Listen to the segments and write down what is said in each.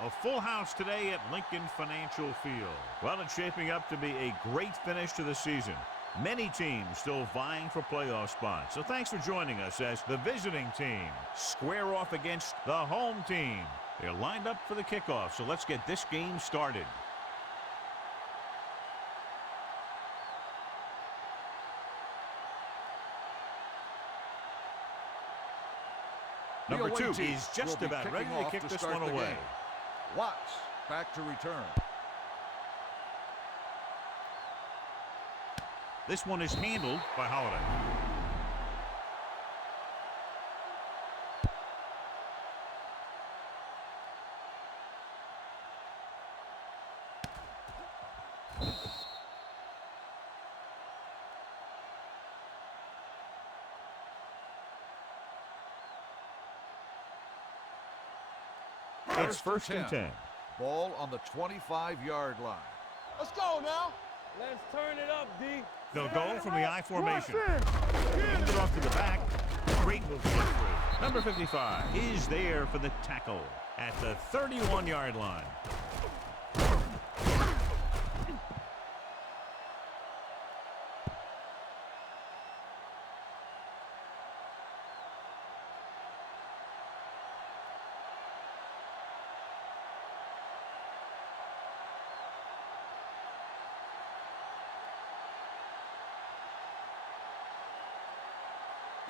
A full house today at Lincoln Financial Field. Well, it's shaping up to be a great finish to the season. Many teams still vying for playoff spots. So thanks for joining us as the visiting team square off against the home team. They're lined up for the kickoff, so let's get this game started. Number 2 is just about ready to kick this one away. Watts back to return. This one is handled by Holiday. It's first and 10. Ball on the 25-yard line. Let's go now. Let's turn it up, D. They'll go from the I formation. Hand it off to the back. Great move to get through. Number 55 is there for the tackle at the 31-yard line.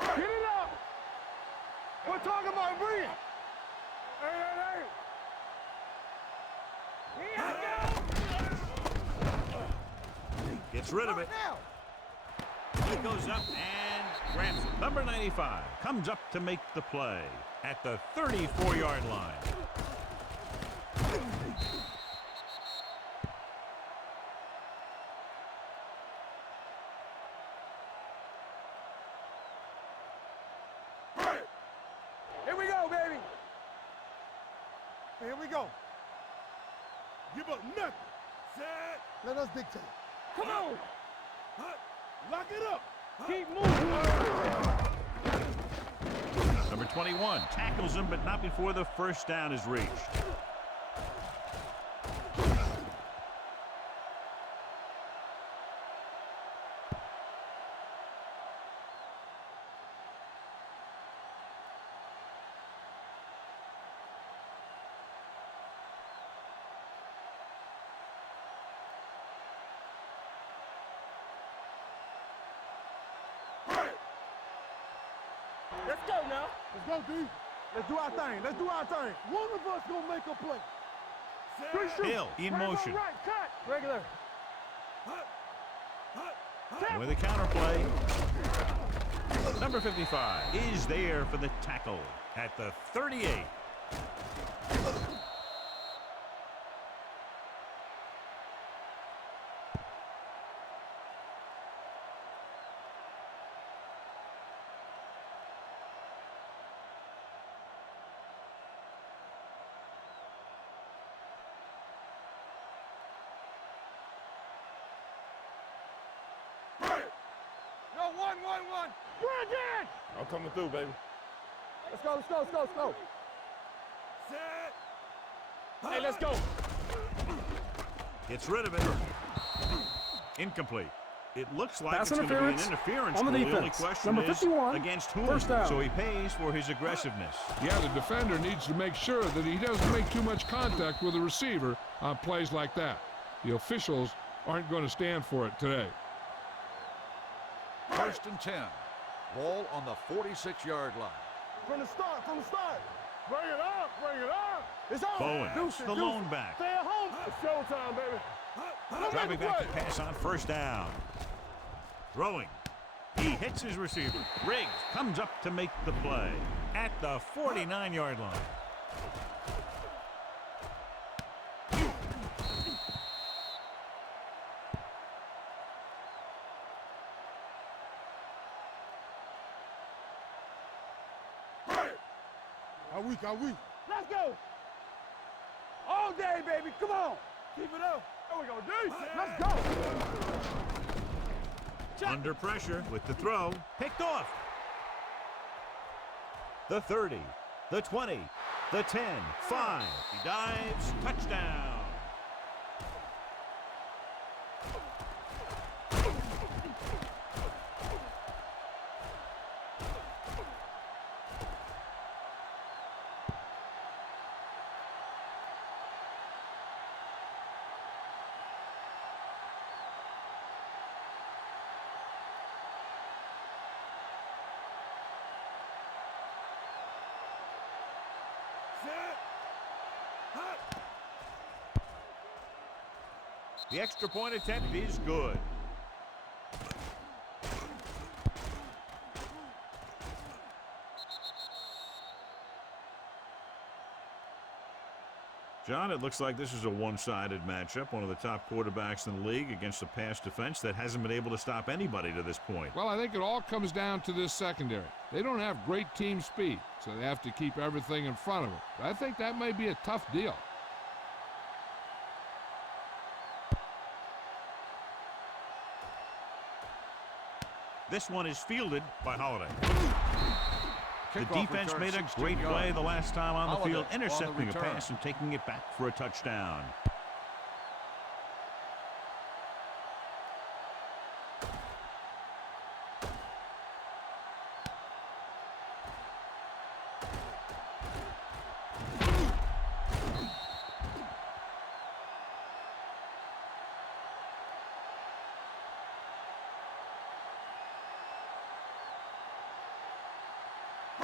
Get it up. We're talking about bringing. Hey. Gets rid of it. He goes up and grabs it. Number 95 comes up to make the play at the 34-yard line. Here we go, baby. Here we go. Give up nothing. Set. Let us dictate. Come on. Lock it up. Keep moving. Number 21 tackles him, but not before the first down is reached. Let's go now. Let's go, D. Let's do our thing. Let's do our thing. One of us gonna make a play. Hill in motion. Right, cut. Regular. And with a counter play, number 55 is there for the tackle at the 38. One. Brandon! I'm coming through, baby. Let's go. Set. Hey, let's go. Gets rid of it. Incomplete. It looks like Pass it's going to be an interference interference on the goal. The only defense. question Number is 51, against whom. first down. So he pays for his aggressiveness. Yeah, the defender needs to make sure that he doesn't make too much contact with the receiver on plays like that. The officials aren't going to stand for it today. First and 10. Ball on the 46-yard line. From the start. Bring it up. It's on. Bowens, the lone back. Stay at home. It's showtime, baby. Dropping back to pass on first down. Throwing. He hits his receiver. Riggs comes up to make the play at the 49-yard line. Are we? Let's go. All day, baby. Come on. Keep it up. There we go, D. Let's go. Check. Under pressure with the throw. Picked off. The 30. The 20. the 10, 5. He dives, touchdown. The extra point attempt is good. John, it looks like this is a one-sided matchup. One of the top quarterbacks in the league against a pass defense that hasn't been able to stop anybody to this point. Well, I think it all comes down to this secondary. They don't have great team speed, so they have to keep everything in front of them. But I think that may be a tough deal. This one is fielded by Holiday. The Kickoff defense return, made a 16 great yards. play the last time on the Holiday field, on the intercepting a return. pass and taking it back for a touchdown.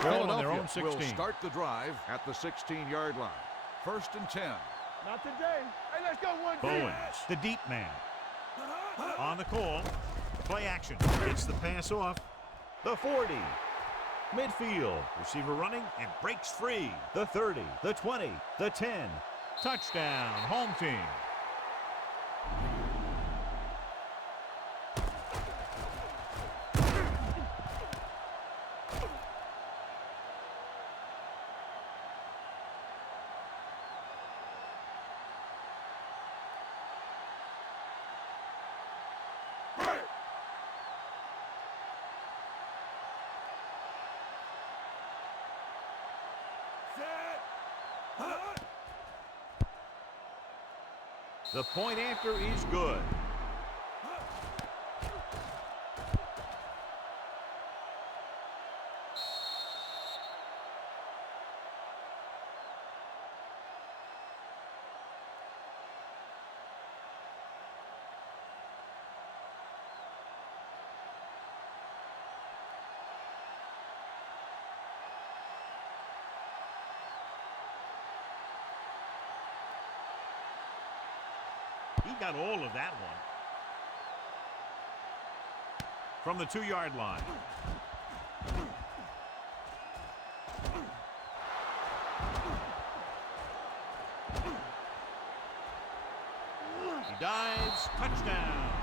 Ball on their own Philadelphia 16. will start the drive at the 16-yard line. 1st and 10. Not today. Hey, let's go one team. Bowens, the deep man. On the call. Play action. Gets the pass off. The 40. Midfield. Receiver running and breaks free. The 30. The 20. The 10. Touchdown. Home team. The point after is good. He got all of that one. From the 2-yard line. He dives. Touchdown.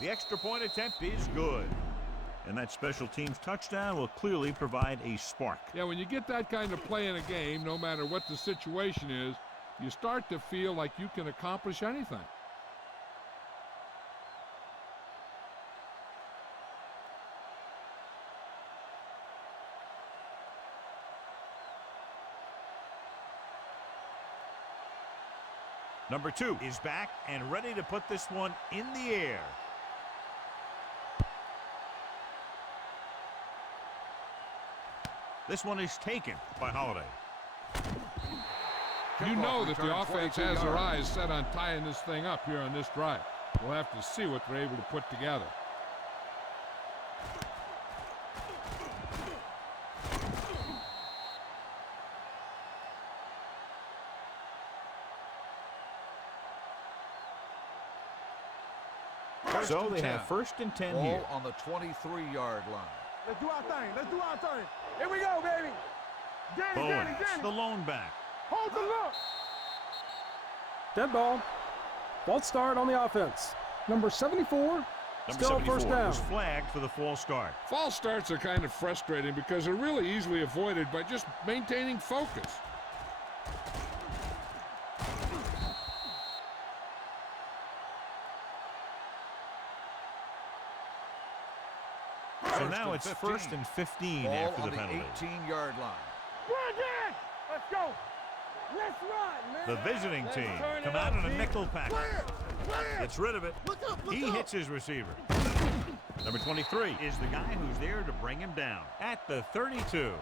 The extra point attempt is good. And that special teams touchdown will clearly provide a spark. Yeah, when you get that kind of play in a game, no matter what the situation is, you start to feel like you can accomplish anything. Number 2 is back and ready to put this one in the air. This one is taken by Holiday. You know that the return, offense 22 has their yards. eyes set on tying this thing up here on this drive. We'll have to see what they're able to put together. So they have 1st and 10 Ball here. on the 23-yard line. Let's do our thing. Let's do our thing. Here we go, baby. Danny, Bowens, Danny. the lone back. Hold the look. Dead ball. False start on the offense. Number 74. Number Still 74 first down. was flagged for the false start. False starts are kind of frustrating because they're really easily avoided by just maintaining focus. So now it's 1st and 15 Ball after on the penalty. 18-yard line. Brandon! Let's go. Let's run, man. The visiting Let's team turn it come up, out in a D. nickel package. Gets rid of it. He hits his receiver. Number 23 is the guy who's there to bring him down at the 32.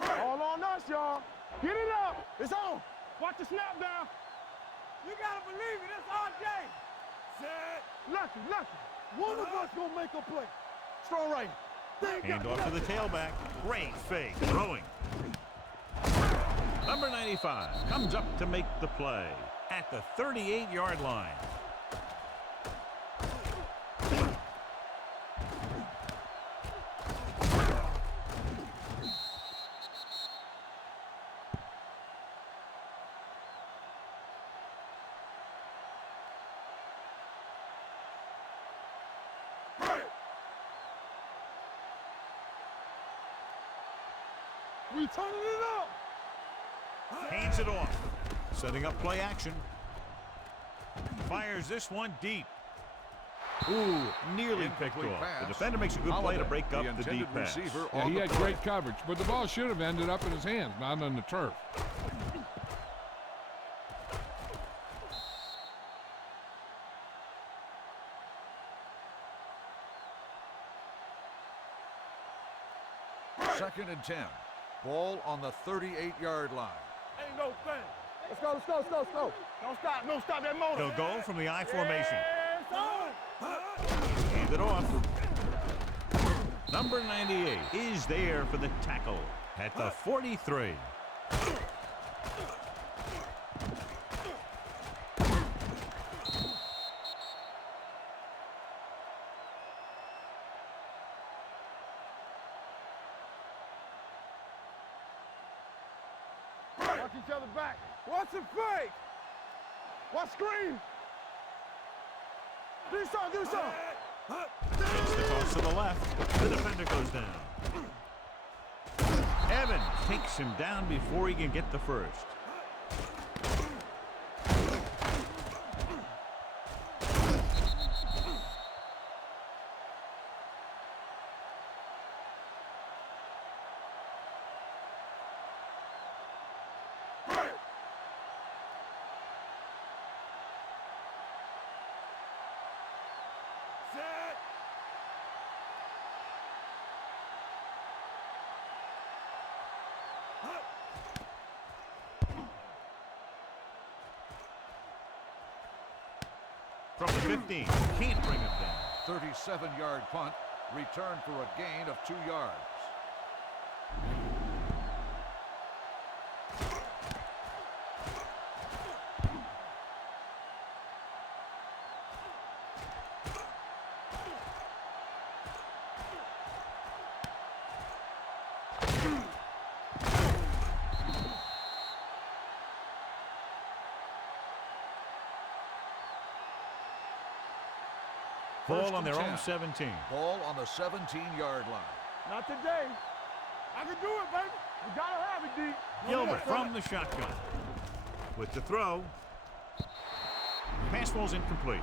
All on us, y'all. Get it up. It's on. Watch the snap down. You gotta believe it. It's our day. Set. Lucky. One of us gonna make a play. Strong right. Hand off to the tailback. Great fake. Throwing. Number 95 comes up to make the play at the 38-yard line. We turning it up. Hands it off. Setting up play action. Fires this one deep. Ooh, nearly picked Incomplete off. pass. The defender makes a good play to break up the intended deep pass. receiver Yeah, on he the had play. great coverage, but the ball should have ended up in his hands, not on the turf. Second and 10. Ball on the 38-yard line. Ain't no thing. Let's go. Don't stop that motor. He'll go from the I formation. It's on. Hand it off. Number 98 is there for the tackle at the 43. Watch each other back. Watch the fake. Watch screen. Do something. Gets the toss to the left. The defender goes down. Evans takes him down before he can get the first. From the 15, can't bring him down. 37-yard punt, return for a gain of 2 yards. Ball on their own 17. Ball on the 17-yard line. Not today. I can do it, baby. You gotta have it, D. Gilbert from the shotgun. With the throw. Pass ball's incomplete.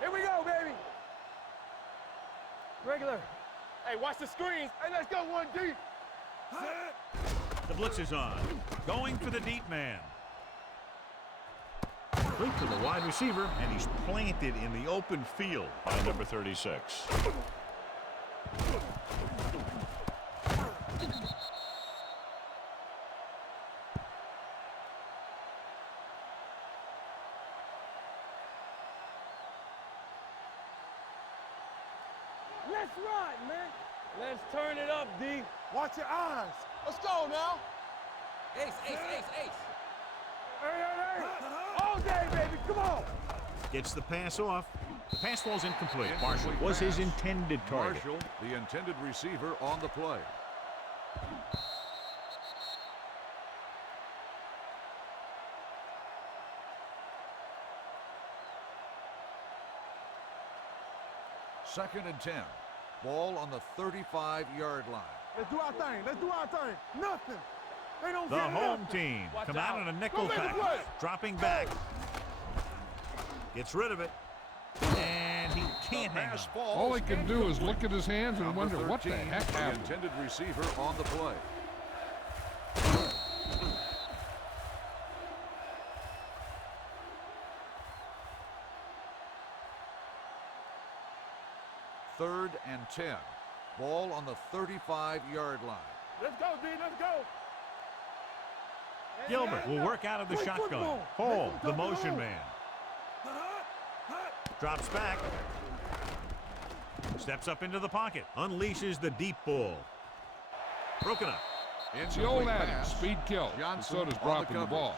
Here we go, baby. Regular. Hey, watch the screens. Hey, let's go one deep. The blitz is on. Going for the deep man. Quick to the wide receiver, and he's planted in the open field by number 36. Let's run, man. Let's turn it up, D. Watch your eyes. Let's go now. Ace, ace, ace, ace. Hey. All day, baby. Come on. Gets the pass off. The pass falls incomplete. Marshall was his intended target. Marshall, the intended receiver on the play. Second and 10. Ball on the 35-yard line. Let's do our thing. Let's do our thing. Nothing. They don't The get home nothing. team Watch come out. out in a nickel Go make a package. play. Dropping back. Gets rid of it. And he can't hang on. Pass falls All he can do is look at his hands and Number wonder what the 13, heck the happened. intended receiver on the play. Third and 10. Ball on the 35-yard line. Let's go, D. Let's go. Gilbert will work out of the Play shotgun. football. Hall, Make the them jump motion in the man. Drops back. Steps up into the pocket. Unleashes the deep ball. Broken up. It's the old Incomplete adage, pass. speed kills. And Johnson so does on dropping the coverage. ball.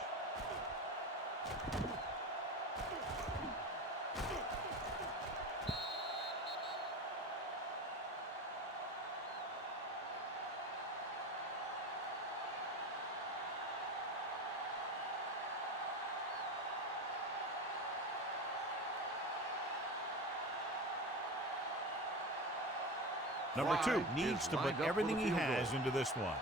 Number two Fry needs is to put lined up for everything the he field has goal. into this one.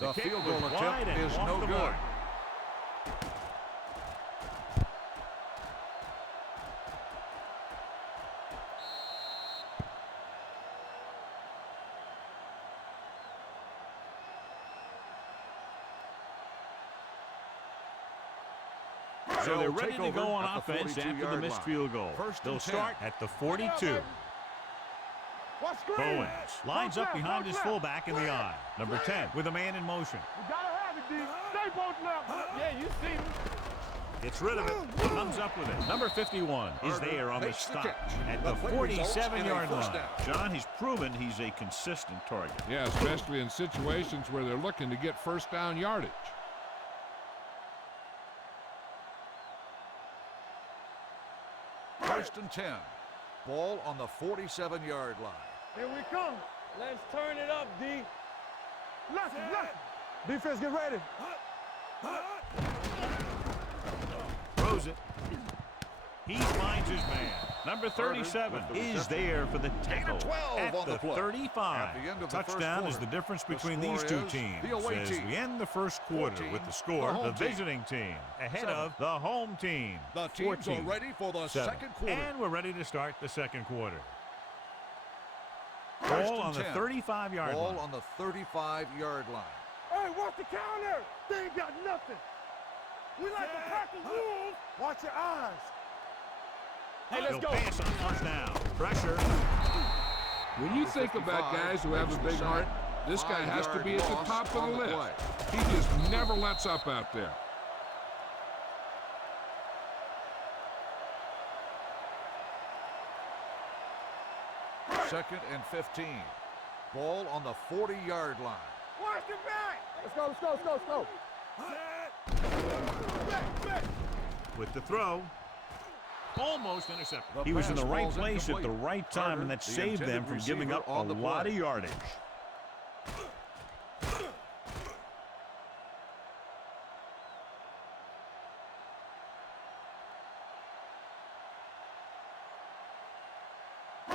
The kick field was goal wide attempt and is off no the good. mark. So they're ready to go on offense after the missed field goal. They'll start at the 42. Watch screen. Bowens lines Post up left, behind post his left. fullback in the eye. Number 10 with a man in motion. You gotta have it, D. Stay post left. Yeah, you see me. Gets rid of it. Comes up with it. Number 51 is there on the makes the stop catch. at The the play results in a 47-yard first line. down. John, he's proven he's a consistent target. Yeah, especially in situations where they're looking to get first down yardage. First and 10. Ball on the 47-yard line. Here we come. Let's turn it up, D. Listen. Defense, get ready. Throws it. He finds his man. Number 37 with the is reception. there for the tackle 12 at on the the play. 35. At the end of the first Touchdown is quarter, the difference the between score these two is teams. the away As team. we end the first quarter 14, with the score, the home the team. visiting team ahead 7. of the home team. The teams 14, are ready for the 7. second quarter. And we're ready to start the second quarter. First Ball and on the 10. 35-yard Ball line. on the 35-yard line. Hey, watch the counter. They ain't got nothing. We like to practice rules. Watch your eyes. Hey, let's He'll go. pass on first down. Pressure. When you think about 55 guys who have a makes big the heart, sack. this guy has to 5-yard be at the loss top of on the the list. play. He just never lets up out there. Second and 15. Ball on the 40-yard line. Watch your back. Let's go. With the throw. Almost intercepted. The He was in the pass right falls place at the incomplete. right time, and that Carter, the saved them intended from giving receiver up a on the lot play. of yardage.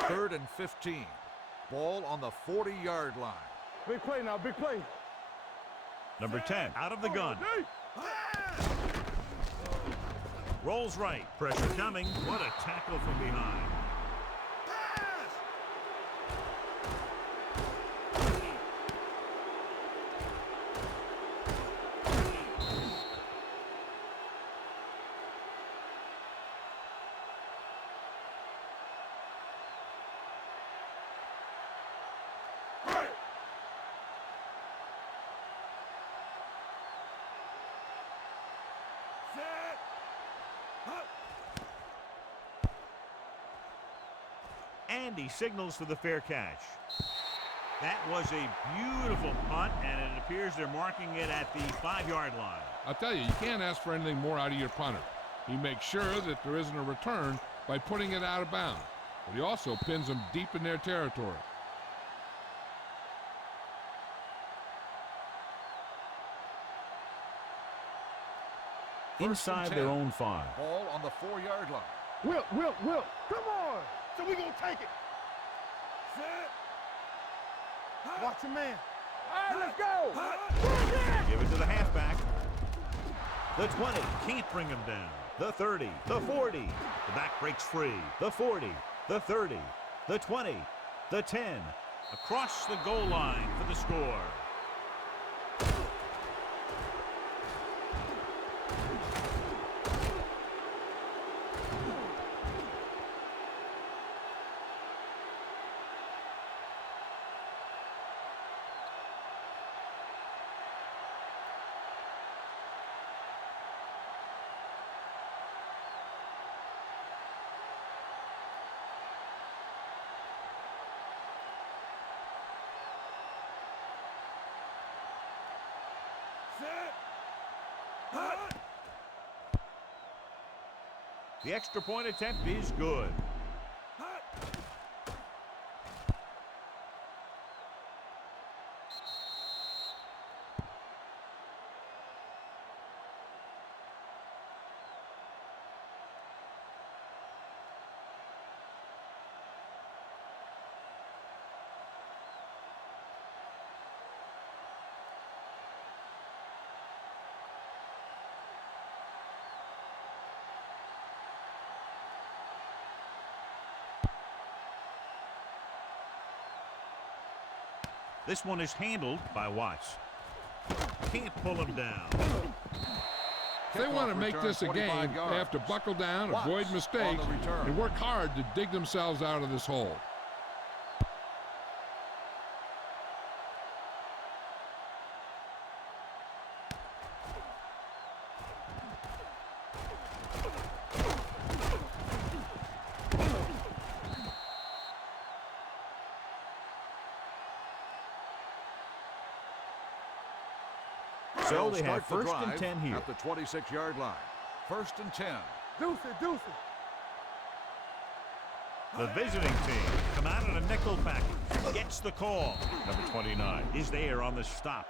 Third and 15. Ball on the 40-yard line. Big play now, big play. Number 10 out of the gun. Rolls right. Pressure coming. What a tackle from behind. And he signals for the fair catch. That was a beautiful punt, and it appears they're marking it at the 5-yard line. I'll tell you, you can't ask for anything more out of your punter. He makes sure that there isn't a return by putting it out of bounds, but he also pins them deep in their territory. Inside their own 5. Ball on the 4-yard line. Will, come on. So we gonna take it. Set. Watch your man. All right, let's go. Give it to the halfback. The 20, can't bring him down. The 30, the 40. The back breaks free. The 40, the 30, the 20, the 10. Across the goal line for the score. The extra point attempt is good. This one is handled by Watts. Can't pull him down. If they want to make this a game, they have to buckle down, avoid mistakes, and work hard to dig themselves out of this hole. So they have first and 10 here. At the 26-yard line. First and 10. Deuce it. The visiting team come out in a nickel package. Gets the call. Number 29 is there on the stop.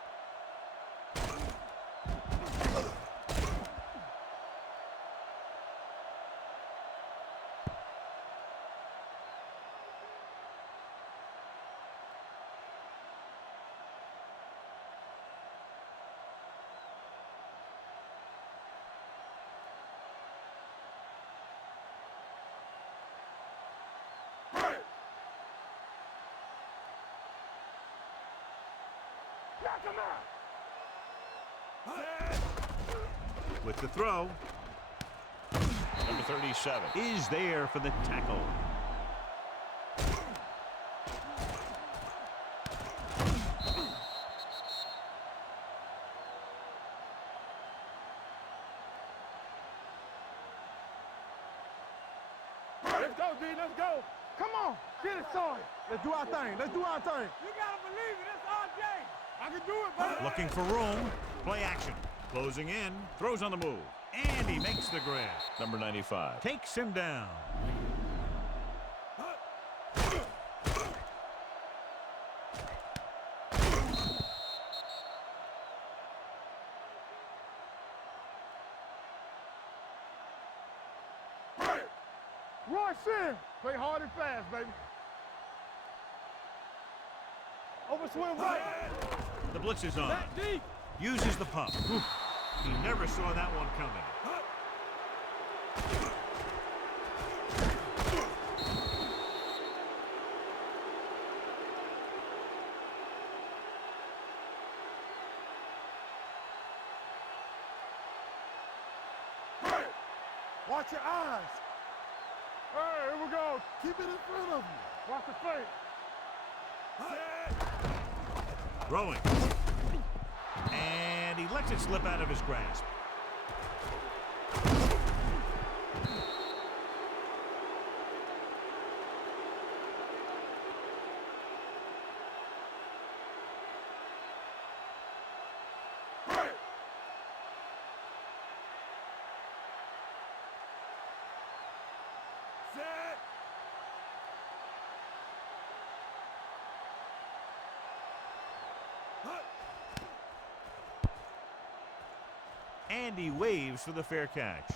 With the throw, number 37 is there for the tackle. Let's go, D. Let's go. Come on. Get it started. Let's do our thing. You gotta believe it. It's our game. I can do it, buddy. Looking for room. Play action. Closing in. Throws on the move. And he makes the grab. Number 95 takes him down. Royce in. Play hard and fast, baby. Over swing right. The blitz is on. Back deep. Uses the pump. Oof. He never saw that one coming. Watch your eyes. Hey, here we go. Keep it in front of you. Watch the face. Throwing. And he lets it slip out of his grasp. And he waves for the fair catch.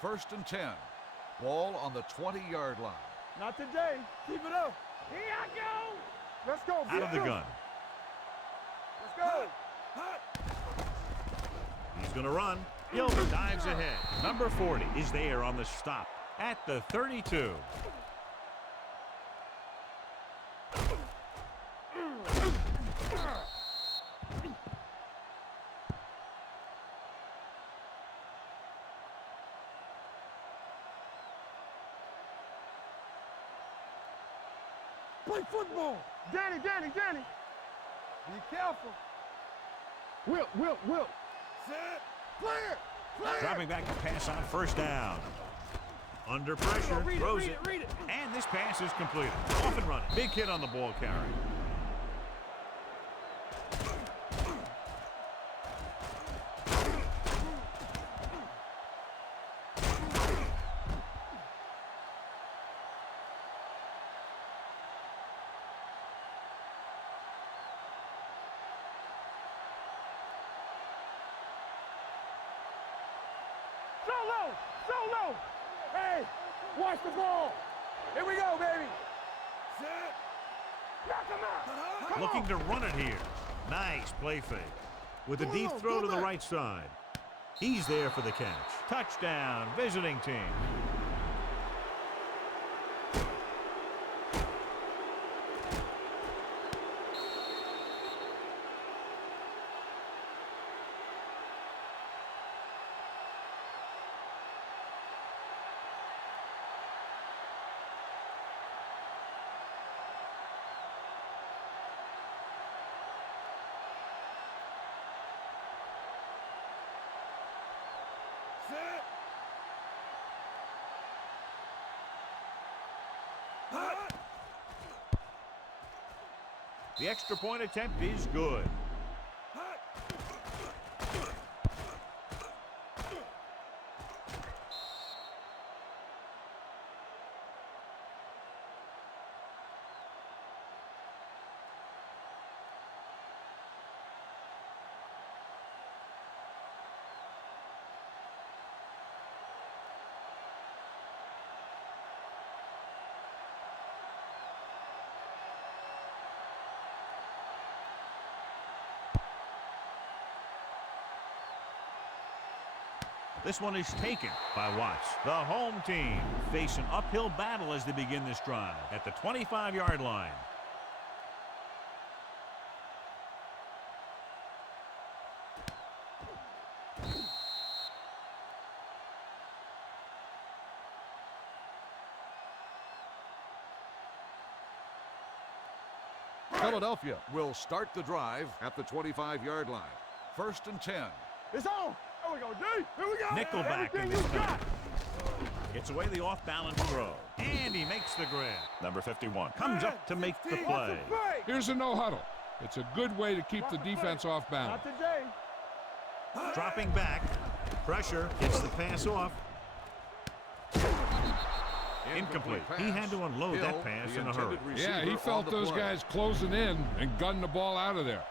First and 10. Ball on the 20-yard line. Not today. Keep it up. Here I go. Let's go. Out of the gun. Let's go. He's going to run. Gilbert dives ahead. Number 40 is there on the stop at the 32. Play football. Danny. Be careful. Wilt. Set. Clear. Dropping back to pass on first down. Under pressure, throws it. And this pass is completed. Off and running. Big hit on the ball carry. Solo. Hey, watch the ball. Here we go, baby. Set. Knock him out. Come Looking on. to run it here. Nice play fake. With a deep throw to the right side. He's there for the catch. Touchdown, visiting team. Set. The extra point attempt is good. This one is taken by Watts. The home team face an uphill battle as they begin this drive at the 25-yard line. Philadelphia will start the drive at the 25-yard line. First and 10. It's on. Here we go, D. Here we go. Nickelback in this time. Gets away the off-balance throw. And he makes the grab. Number 51 comes up to make the play. Here's a no huddle. It's a good way to keep the defense off balance. Not today. Dropping back. Pressure. Gets the pass off. Incomplete. He had to unload that pass in a hurry. Yeah, he felt those guys closing in and gunned the ball out of there.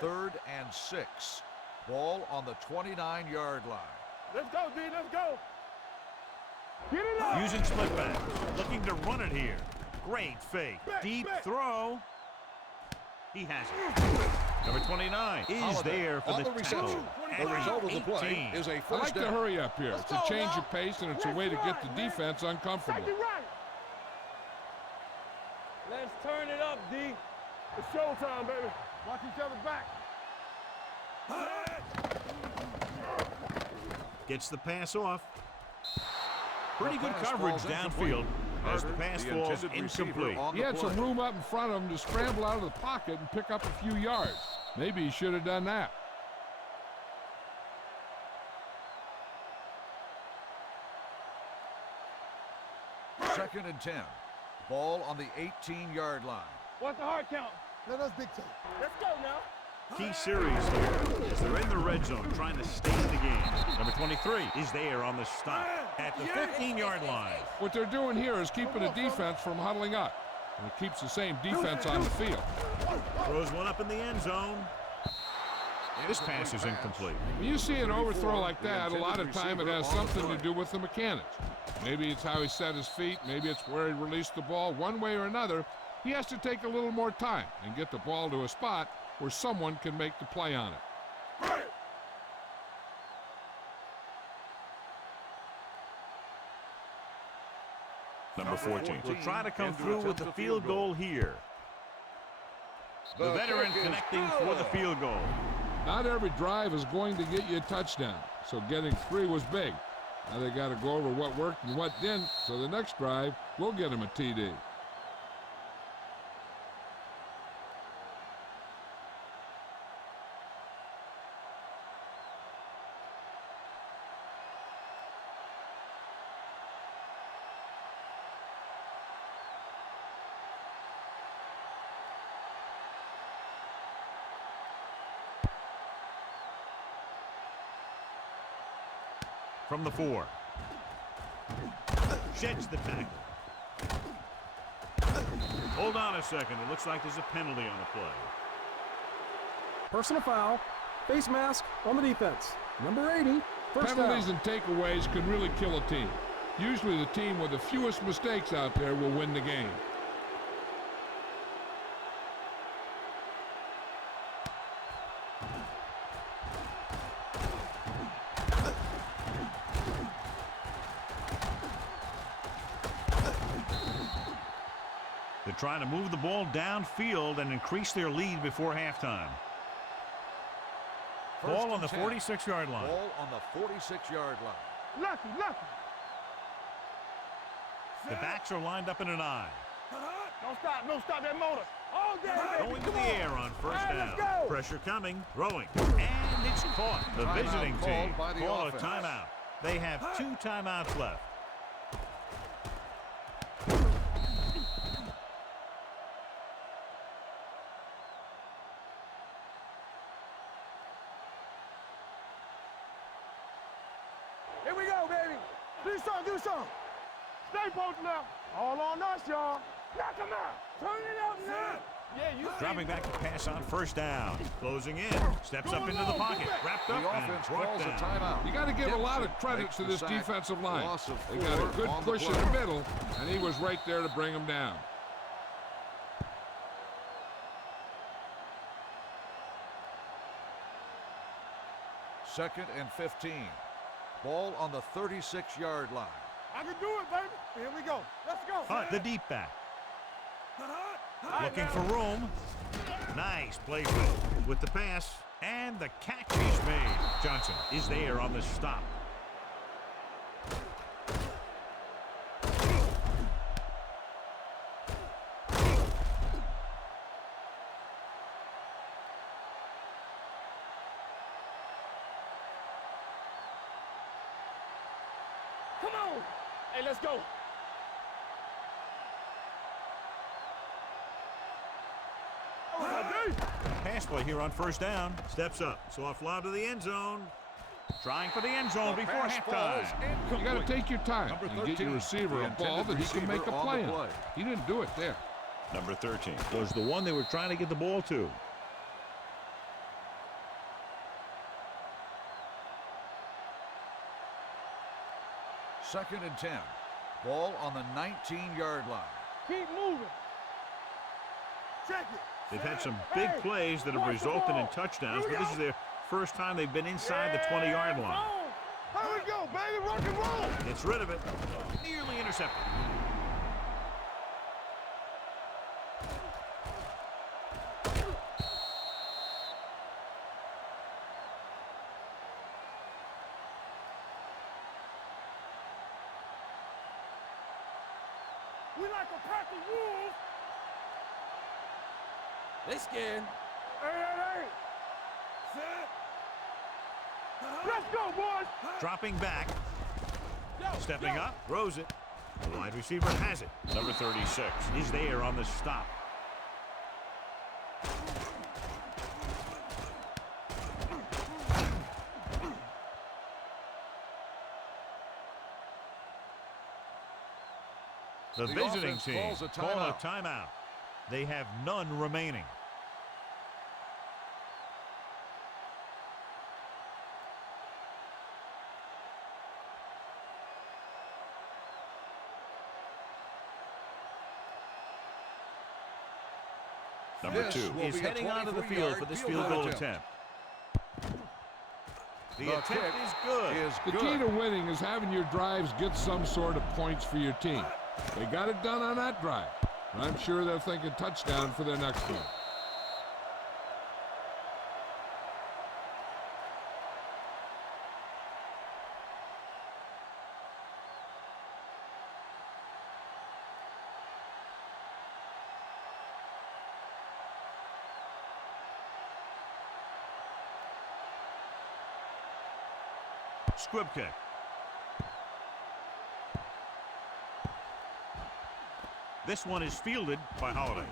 Third and 6. Ball on the 29-yard line. Let's go, D. Let's go. Get it up. Using split back. Looking to run it here. Great fake. Deep throw. He has it. Number 29 is there for the tackle. The result of the play is a I first like to down. hurry up here. It's a change of pace, and it's a way to get the defense uncomfortable. Take it right. Let's turn it up, D. It's showtime, baby. Watch each other back. Gets the pass off. Pretty The good pass coverage falls incomplete. downfield. as the pass falls incomplete. He had some room up in front of him to scramble out of the pocket and pick up a few yards. Maybe he should have done that. Second and 10. Ball on the 18-yard line. What's the hard count? Let us dictate. Let's go now. Key series here as they're in the red zone trying to stay in the game. Number 23 is there on the stop at the 15-yard line. What they're doing here is keeping the defense from huddling up. And it keeps the same defense on the field. Throws one up in the end zone. This pass is incomplete. When you see an overthrow like that, a lot of time it has something to do with the mechanics. Maybe it's how he set his feet. Maybe it's where he released the ball. One way or another, he has to take a little more time and get the ball to a spot where someone can make the play on it. Number 14 will try to come through with the field goal here. The veteran connecting for the field goal. Not every drive is going to get you a touchdown, so getting 3 was big. Now they got to go over what worked and what didn't, so the next drive will get him a TD. From the 4. Sheds the tackle. Hold on a second. It looks like there's a penalty on the play. Personal foul. Face mask on the defense. Number 80. First Penalties down. and takeaways can really kill a team. Usually the team with the fewest mistakes out there will win the game. They're trying to move the ball downfield and increase their lead before halftime. Ball on the 46-yard line. Ball on the 46-yard line. Lucky. The backs are lined up in an I. Don't stop that motor. All day, baby. Going to the air on first All right, let's down. go. Pressure coming, throwing, and it's caught. The Timeout visiting called team by the call a offense. timeout. They have 2 timeouts left. Here we go, baby. Do something. Stay posted now. All on us, y'all. Knock him out. Turn it up now. Yeah, you Dropping back to pass on first down. Closing in. Steps up into the pocket. Wrapped The up and offense brought calls a down. timeout. You got to give a lot of Gibson credit makes to the this sack. defensive line. Loss of They got a 4 good on the push in play. the middle, and he was right there to bring him down. Second and 15. Ball on the 36-yard line. I can do it, baby. Here we go. Let's go. Hunt, the deep back. Looking for room. Nice play with the pass. And the catch is made. Johnson is there on the stop. Come on. Hey, let's go. Pass play here on first down. Steps up. So off lob to the end zone. Trying for the end zone before Pass falls halftime. You got to incomplete. take your time Number and get your 13, receiver the a ball intended that he can make a receiver on play the on. play. He didn't do it there. Number 13 was the one they were trying to get the ball to. Second and 10. Ball on the 19-yard line. Keep moving. Check it. They've had some big plays that have resulted in touchdowns, but this is their first time they've been inside the 20-yard line. Here we go, baby. Rock and roll. Gets rid of it. Nearly intercepted. We like a pack of wolves. They scared. Hey. Set. Let's go, boys. Dropping back. Stepping up. Throws it. The wide receiver has it. Number 36 is there on the stop. The visiting offense team calls a call a timeout. timeout. They have none remaining. Number This 2 will is be a heading onto the 23-yard field for this field goal attempt. The attempt kick is good. The key to winning is having your drives get some sort of points for your team. They got it done on that drive. I'm sure they're thinking touchdown for their next one. Squib kick. This one is fielded by Holiday.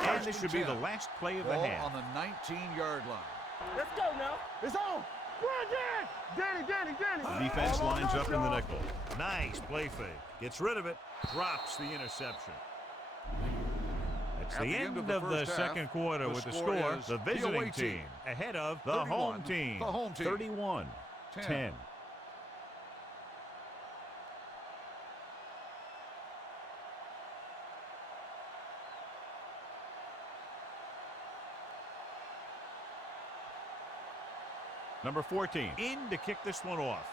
And this should be the last play of the Ball half. on the 19-yard line. Let's go now. It's on. Danny. The defense lines up in the nickel. Nice play fake. Gets rid of it. Drops the interception. It's At the end of the first half, second quarter the with the score score. is The visiting away team team ahead of the 31, home team. the home team. 31-10. Number 14 in to kick this one off.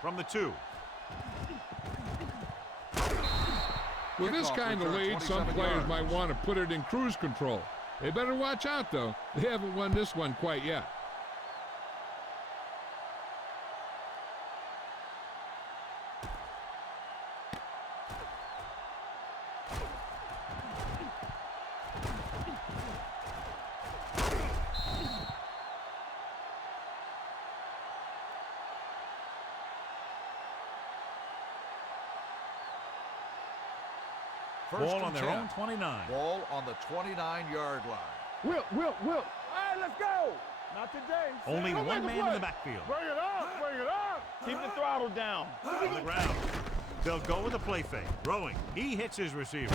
From the 2. With this Kickoff kind of return, lead, some 27 players yards. might want to put it in cruise control. They better watch out, though. They haven't won this one quite yet. First Ball and on their 10. own 29. Ball on the 29-yard line. Will. All right, let's go. Not today. Only Go one make a man in play. the backfield. Bring it up. Keep the throttle down. On the ground. They'll go with a play fake. Throwing. He hits his receiver.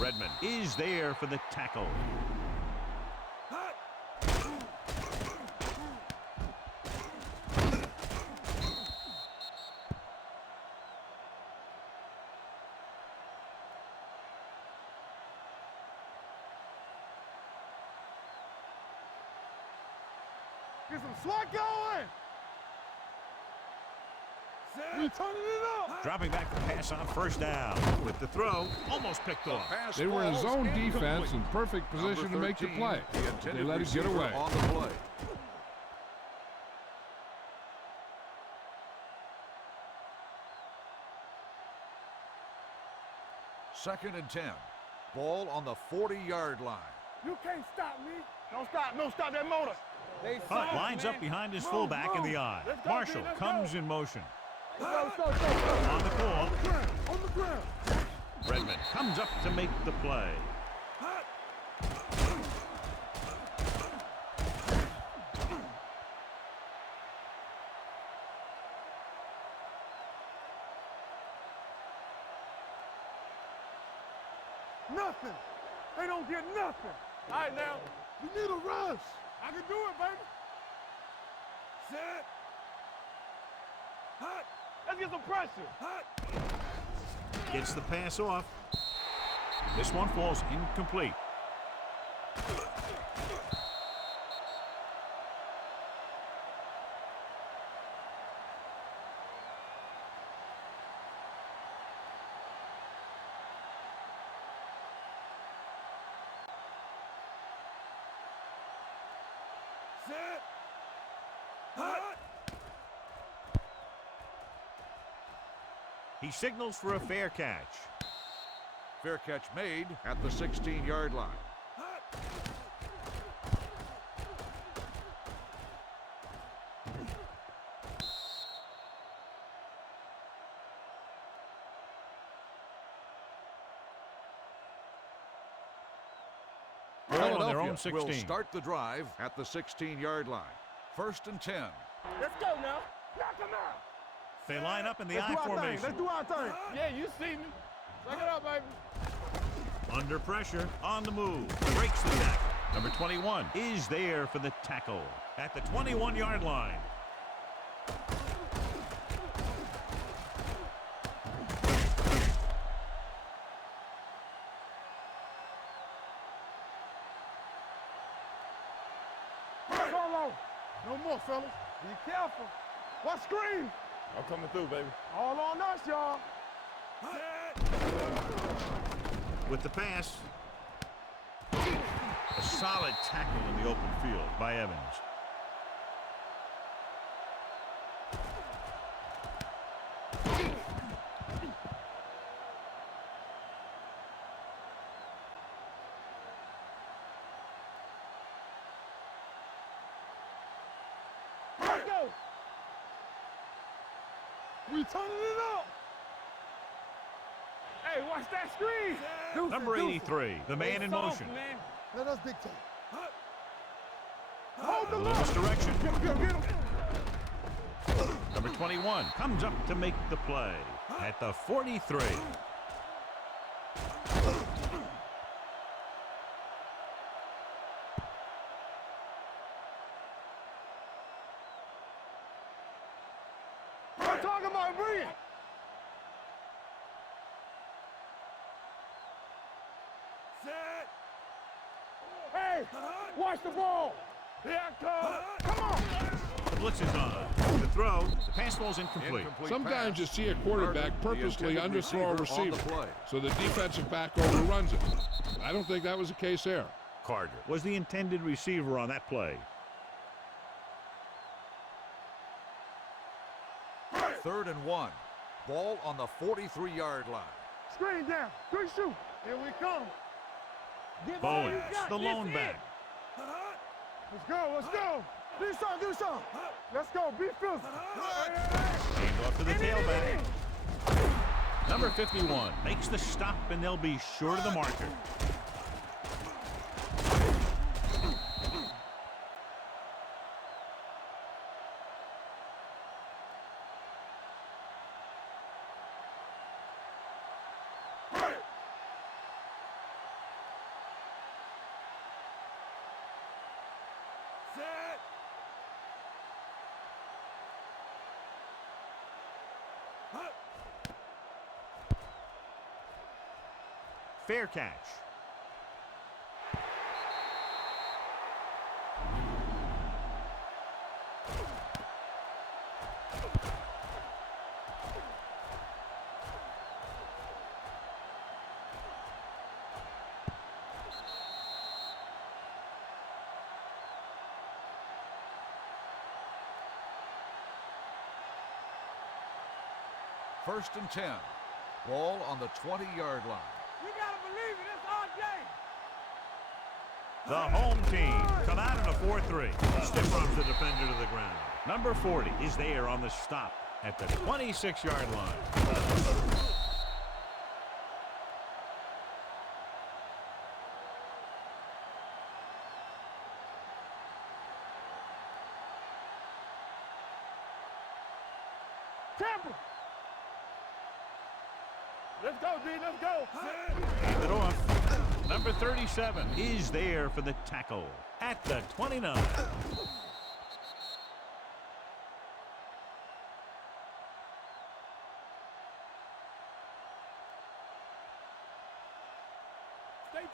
Redmond is there for the tackle. Get some swat going. We turning it up. Dropping back the pass on first down. With the throw, almost picked off. Pass They were in falls zone incomplete. defense in perfect position to Number make the 13, play. the They intended let it get receiver away. on the play. Second and 10. Ball on the 40-yard line. You can't stop me. Don't stop that motor. They Hunt soft, lines man. up behind his Move, fullback in move. the eye. Let's go, Marshall B, let's comes go. in motion. Let's go. On the call, On the ground. Redmond comes up to make the play. Nothing. They don't get nothing. All right, now. We need a rush. I can do it, baby. Set. Hot. Let's get some pressure. Hot. Gets the pass off. This one falls incomplete. Set. Hut. He signals for a fair catch. Fair catch made at the 16-yard line. Ball on their own Philadelphia will 16. start the drive at the 16-yard line. 1st and 10. Let's go now. Knock him out. They line up in the Let's I do our thing. formation. Let's do our thing. Yeah, you see me. Suck it up, baby. Under pressure, on the move, breaks the tackle. Number 21 is there for the tackle at the 21-yard line. Solo. No more, fellas. Be careful. What screen? I'm coming through, baby. All on us, y'all. With the pass, a solid tackle in the open field by Evans. Let's go. We turning it up. Hey, watch that screen. Deuce it, Number deuce it. 83, the man in Soft, motion. man. Let us dictate. Hold the Loses line. direction. Get him, get him, get him. Number 21 comes up to make the play at the 43. I'm talking about bring it. Set. Hey, watch the ball. Here I come. Come on. The blitz is on. The throw, the pass falls incomplete. Sometimes pass. you see a quarterback The purposely intended underthrow a receiver on the receiver, play. so the defensive back overruns it. I don't think that was the case there. Carter was the intended receiver on that play. 3rd and 1. Ball on the 43-yard line. Screen down. Quick shoot. Here we come. Get all you Bowens, got. the This lone it. back. Let's go. Let's go. Do something. Do something. Let's go. Be physical. Hand off to the tailback. Number 51 makes the stop, and they'll be short of the marker. Set. Fair catch. First and 10. Ball on the 20-yard line. We gotta believe it. It's our game. The home team come out in a 4-3. Stiff arms the defender to the ground. Number 40 is there on the stop at the 26-yard line. Temple. Let's go, D. Let's go. Hand it off. Number 37 is there for the tackle at the 29.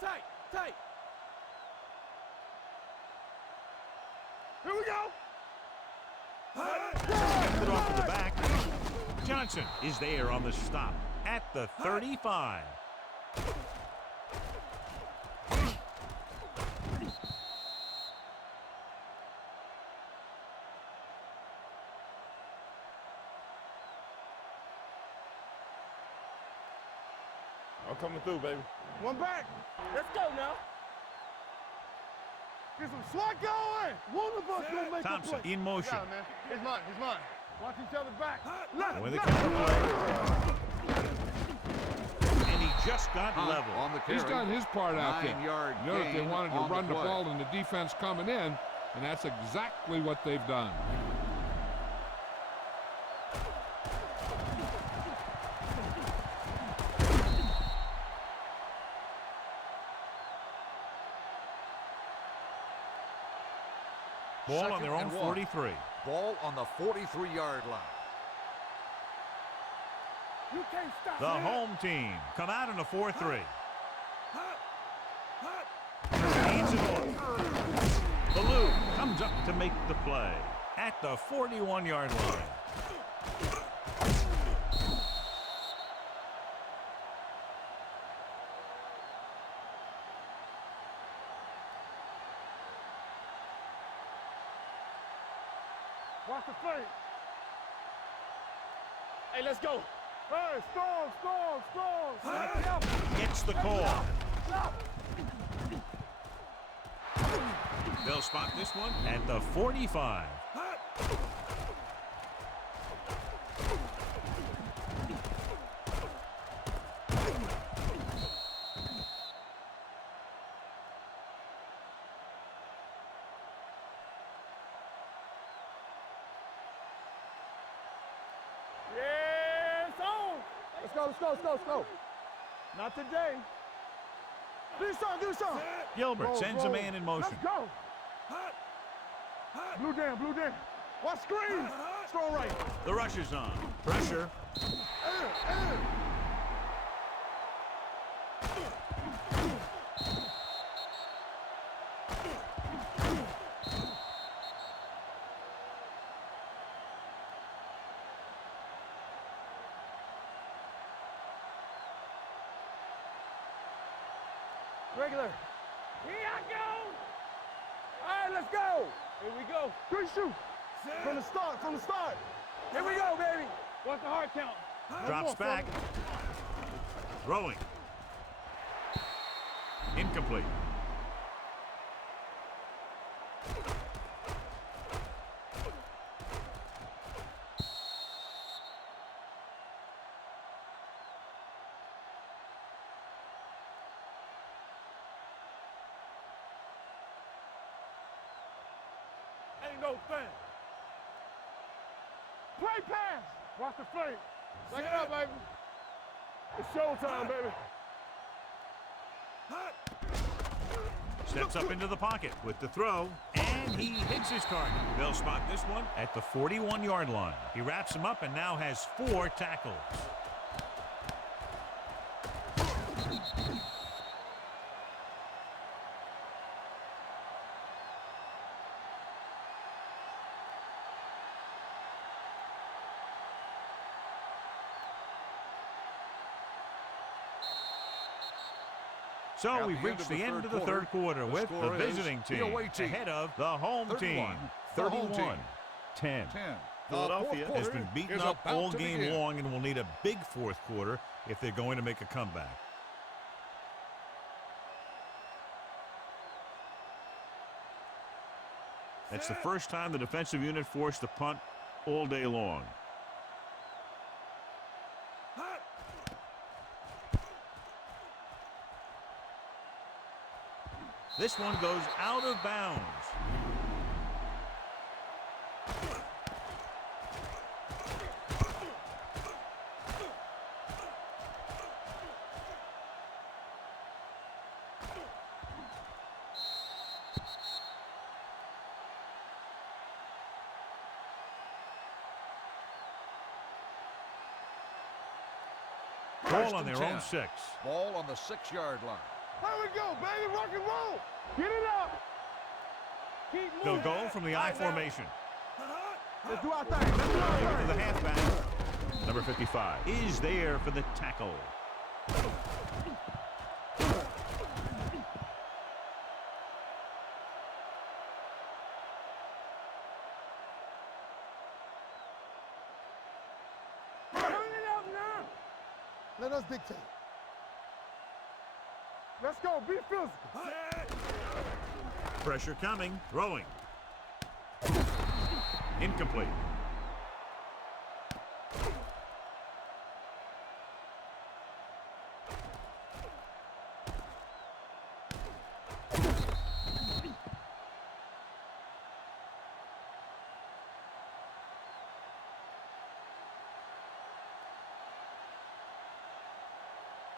tight, tight. Here we go. It off to the back. Johnson is there on the stop at the 35. I'm coming through, baby. One back. Let's go now. Get some swat going. One of us gonna make a Thompson play. in motion. Got it, man. It's mine. It's mine. Watch each other back. With the counter play. And he just got level. On the carry. He's done his part out there. 9-yard You know that they gain wanted to on the run the play. ball and the defense coming in, and that's exactly what they've done. Ball on their own 2nd and 1. 43. Ball on the 43-yard line. You can't stop. The home team come out in a 4-3. Hands it off. Ballou comes up to make the play at the 41-yard line. Watch the fake. Hey, let's go. Hey, stall. Gets the call. They'll spot this one at the 45. Yes, on. Let's go. Not today. Do something. Gilbert sends a man in motion. Let's go. Blue down. Watch screen. Strong right. The rush is on. Pressure. Regular. Here I go. All right, let's go. Here we go. Good shoot. From the start. Here we go, baby. What's the hard count? Drops back. Throwing. Incomplete. Ain't no thing. Play pass. Watch the fake. Back it up, baby. It's showtime, baby. Steps up into the pocket with the throw, and he hits his target. They'll spot this one at the 41-yard line. He wraps him up and now has 4 tackles. So At we've the end reached of the the end third of the third quarter the with the score is visiting the team away team. ahead of the home team, 31, the home team. 31-10. 10. Philadelphia The fourth has been quarter beaten is up about all to game begin. long and will need a big fourth quarter if they're going to make a comeback. That's the first time the defensive unit forced the punt all day long. This one goes out of bounds. Ball on their own 6. Ball on the 6-yard line. Here we go, baby. Rock and roll. Get it up. Keep moving. They'll go from the I formation. Let's do our thing. Let's do our Give it to thing. the halfback. Number 55 is there for the tackle. Turn it up now. Let us dictate. Let's go. Be physical. Pressure coming. Throwing. Incomplete.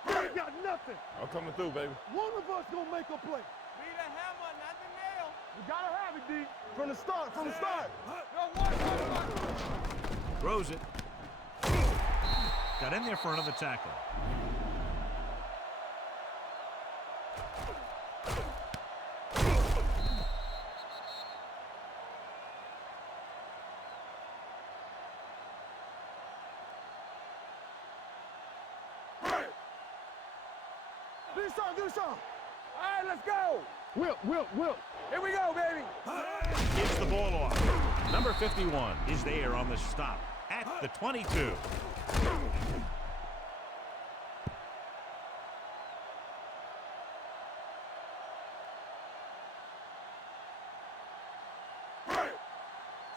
We ain't got nothing. I'm coming through, baby. One of us gonna make a play. Be the hammer, not the nail. We gotta have it, D. From the start. From the start. No, one. Throws it. Got in there for another tackle. Do some, do some. All right, let's go. Whip. Here we go, baby. Gives the ball off. Number 51 is there on the stop at the 22.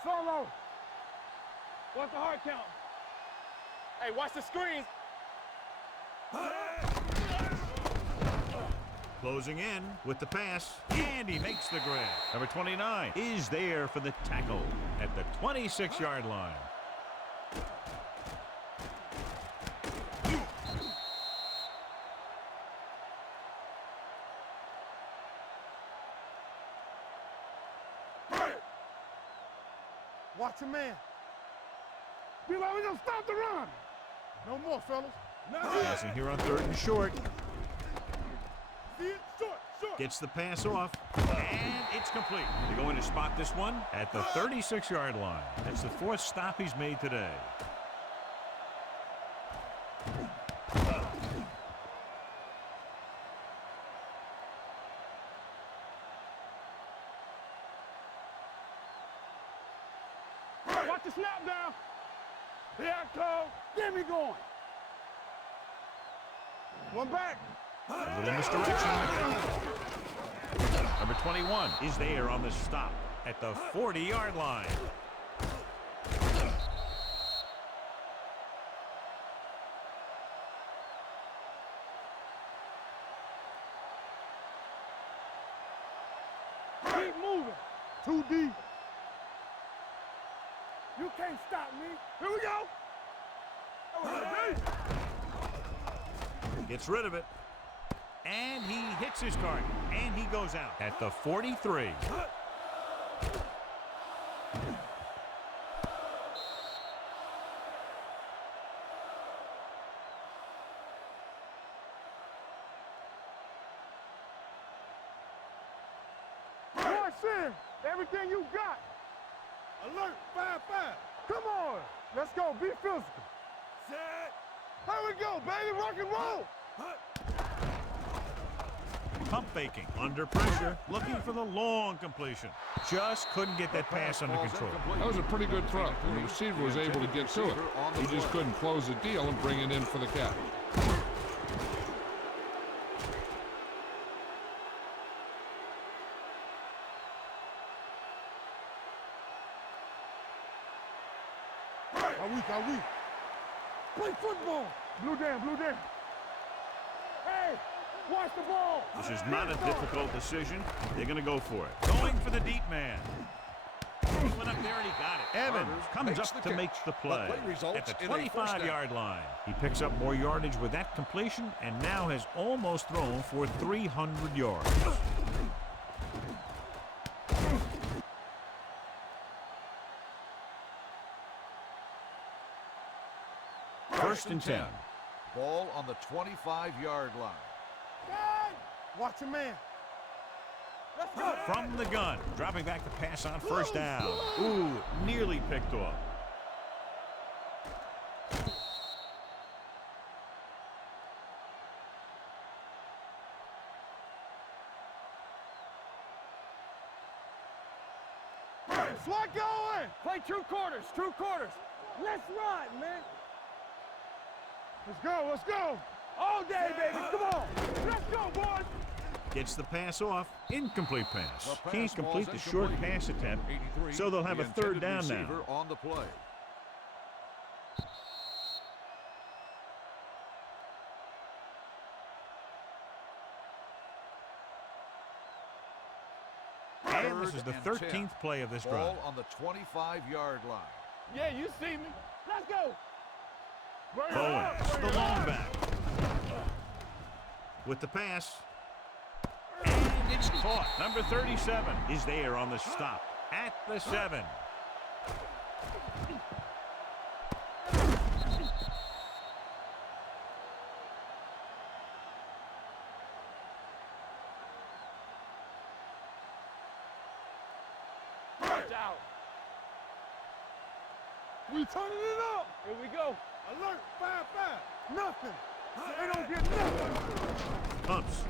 Solo. What's the hard count? Hey, watch the screens. Closing in with the pass, and he makes the grab. Number 29 is there for the tackle at the 26-yard line. Watch your man. Be like, we're gonna stop the run. No more, fellas. Passing here on 3rd and short. See it? Short. Gets the pass off, and it's complete. They're going to spot this one at the 36-yard line. That's the 4th stop he's made today. Watch the snap down. Here I come. Get me going. One back. A little misdirection. Number 21 is there on the stop at the 40-yard line. Keep moving. Too deep. You can't stop me. Here we go. Gets rid of it. And he hits his target. And he goes out at the 43. Watch in. Everything you got. Alert. 5-5. Come on. Let's go. Be physical. Set. Here we go, baby. Rock and roll. Pump faking under pressure, looking for the long completion. Just couldn't get that pass under control. That was a pretty good throw, and the receiver was able to get to it. He just couldn't close the deal and bring it in for the catch. Are we? Play football. Blue down. Hey, watch the ball. This is not a difficult decision. They're going to go for it. Going for the deep man. He went up there and he got it. Evans comes up to make the play at the 25-yard line. He picks up more yardage with that completion and now has almost thrown for 300 yards. First and 10. Ball on the 25-yard line. Watch your man. Let's go. From the gun, dropping back the pass on first down. Ooh, nearly picked off. Slot going. Play true quarters, true quarters. Let's run, man. Let's go, let's go. All day, baby. Come on. Let's go, boys. Gets the pass off. Incomplete pass. The pass Can't complete the ball's short incomplete. pass attempt, 83, so they'll have the a third intended down now. receiver on the play. And this is the Third and 13th 10. play of this drive. Ball on the 25-yard line. Yeah, you see me. Let's go. Bowens, the long back. With the pass. And it's caught. Number 37 is there on the stop at the 7. Watch out. We turning it up. Here we go. Alert, 5-5. Nothing. They don't get nothing. Pumps.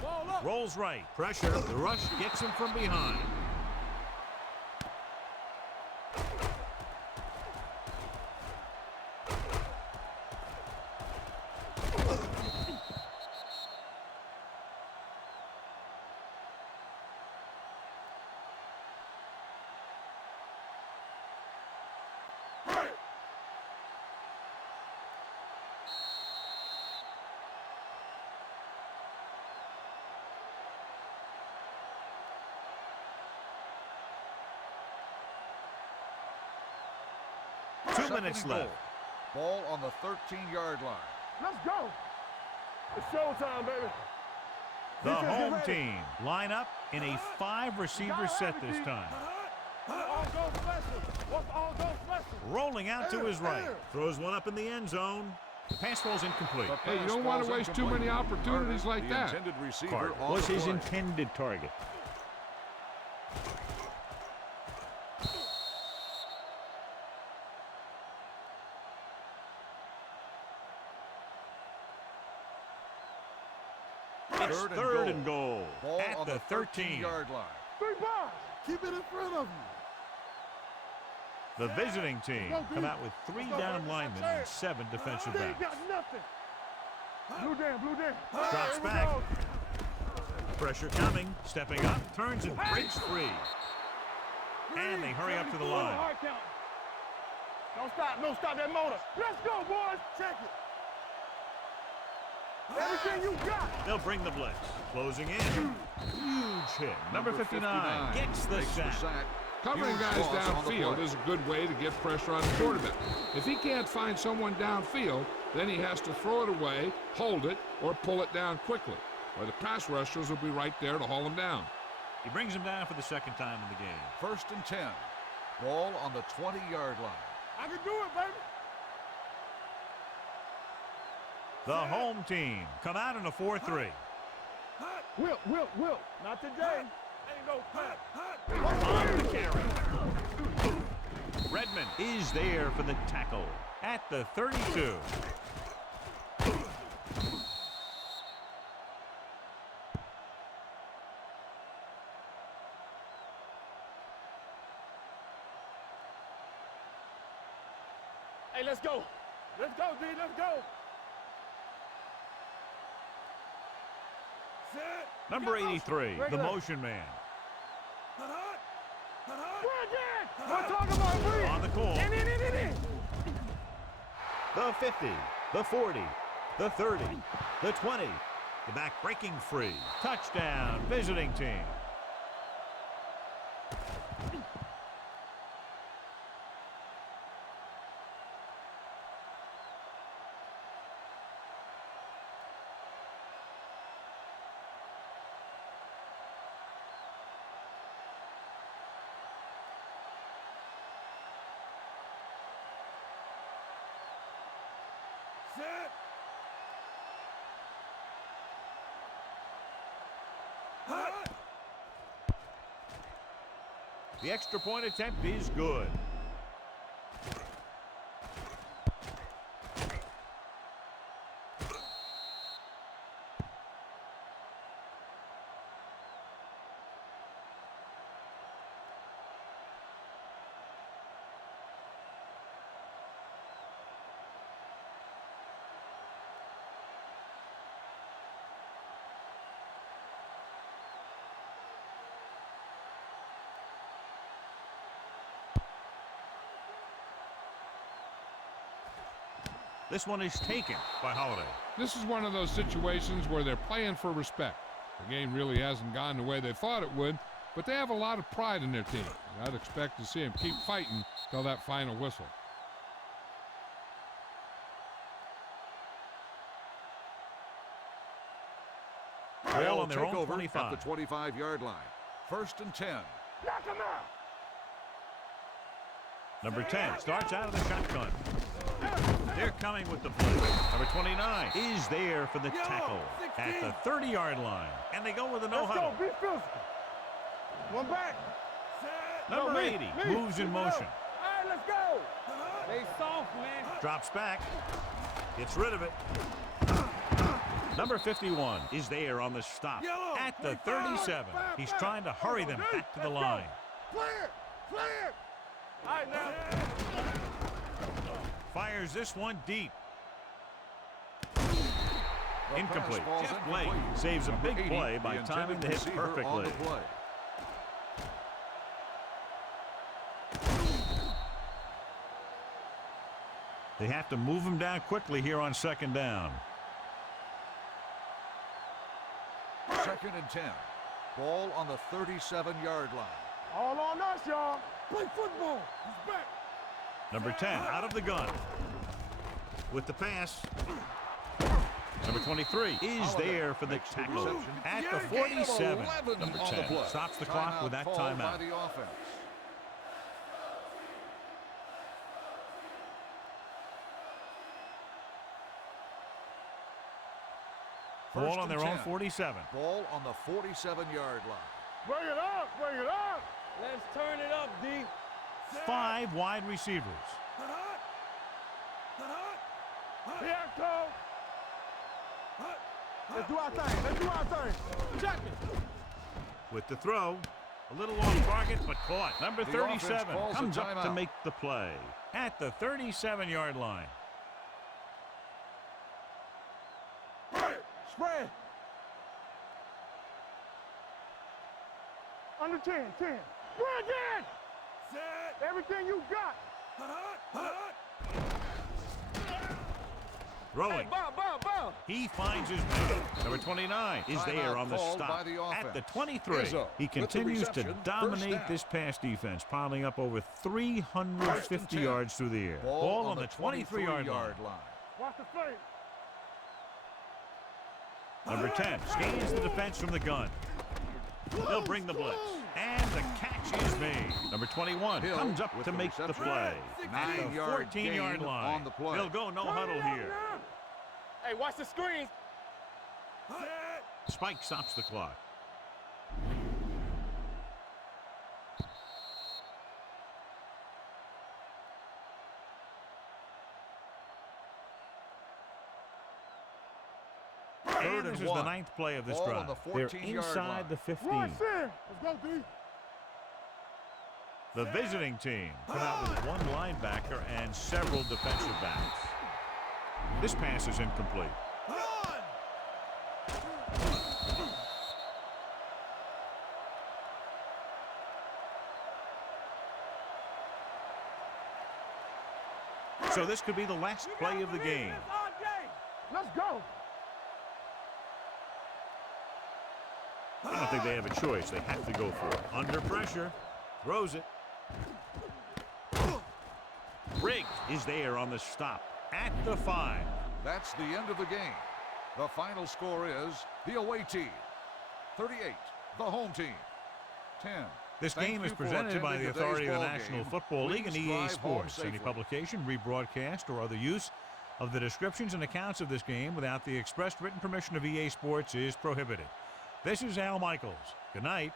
Ball up. Rolls right. Pressure. The rush gets him from behind. Two minutes Second and left. goal. Ball on the 13-yard line. Let's go. It's showtime, baby. The Defense, get home ready. team line up in a 5-receiver set this time. All go special. What's all go special? Rolling out to his right. Throws one up in the end zone. The pass ball's incomplete. The Hey, you pass don't want to ball's waste too incomplete. many opportunities Carter, like the that. intended receiver Carter on was the his play. intended target. It's third and goal Ball at on the 13. 13-yard line. 3 bars. Keep it in front of you. The visiting team come out with 3 down linemen and 7 defensive They ain't backs. got nothing. Blue down, blue down. Drops Here we back. go. Pressure coming, stepping up, turns and breaks free. And they hurry up to the line. Hard count. Don't stop that motor. Let's go, boys. Check it. Everything you got. They'll bring the blitz. Closing in. Huge hit. Number 59 gets the Takes sack. Covering Huge guys loss on the downfield play. is a good way to get pressure on the quarterback. If he can't find someone downfield, then he has to throw it away, hold it, or pull it down quickly, or the pass rushers will be right there to haul him down. He brings him down for the second time in the game. First and 10. Ball on the 20-yard line. I can do it, baby. The home team come out in a 4-3. Wilt. Not today. Ain't no cut. On the carry. Redmond is there for the tackle at the 32. Hey, let's go. Let's go, D. Let's go. Set. Number 83, the Regular. motion man. We're talking about Reed. On the call. In. The 50, the 40, the 30, the 20. The back breaking free. Touchdown, visiting team. Set. The extra point attempt is good. This one is taken by Holiday. This is one of those situations where they're playing for respect. The game really hasn't gone the way they thought it would, but they have a lot of pride in their team. I'd expect to see them keep fighting till that final whistle. Ball on their own takeover 25. at the 25-yard line. 1st and 10. Knock him out. Number 10 starts out of the shotgun. They're coming with the blitz. Number 29 is there for the tackle at the 30-yard line. And they go with a no-huddle. Let's go. Be physical. One back. Number 80 moves in motion. All right, let's go. They soft, man. Drops back. Gets rid of it. Number 51 is there on the stop at the 37. He's trying to hurry them back to the line. Clear. Clear. All right, now. Fires this one deep. The Incomplete. pass falls Jeff incomplete. Blake saves a Number big 80, play by the timing intended the hit receiver on perfectly. the play. They have to move him down quickly here on 2nd down. 2nd and 10. Ball on the 37-yard line. All on us, y'all. Play football. He's back. Number 10 out of the gun. With the pass. Number 23 is there for the tackle at the 47. Number 10 stops the clock with that timeout. By timeout. the offense. Ball on their own 47. Ball on the 47-yard line. Bring it up. Bring it up. Let's turn it up, D. 5 wide receivers. Here I come. Let's do our thing. Let's do our thing. Check it. With the throw, a little off target, but caught. Number The 37 offense calls a comes up to timeout. make the play at the 37-yard line. Spread. Under 10. 10. Bring it. Everything you got. Throwing. Ball. He finds his man. Number 29 is there on the called stop by the at the offense. 23. Izzo He with the continues to reception. dominate First this pass defense, piling up over 350 10. yards through the air. Ball on the 23-yard line. Watch the fake. Number 10 scans the defense from the gun. They'll bring the blitz. And the catch is made. Number 21 Hill comes up with to the make the reception. play. At the 9-yard 14-yard gain line. on the play. They'll go no huddle here. Hey, watch the screen. Spike stops the clock. And this is the 9th play of this Ball drive. on the They're 14-yard inside line. the 15. Let's go, D. The visiting team come out with one linebacker and several defensive backs. This pass is incomplete. So this could be the last play of the game. Let's go. I don't think they have a choice. They have to go for it. Under pressure. Throws it. Riggs is there on the stop at the 5. That's the end of the game. The final score is the away team 38, the home team 10. This Thank game is you for presented by attending the authority of the today's National ball Football game. League and Please EA drive home Sports. Any safely. publication, rebroadcast, or other use of the descriptions and accounts of this game without the expressed written permission of EA Sports is prohibited. This is Al Michaels. Good night.